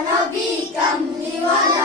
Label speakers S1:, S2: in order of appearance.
S1: নবী কামলিওয়ালা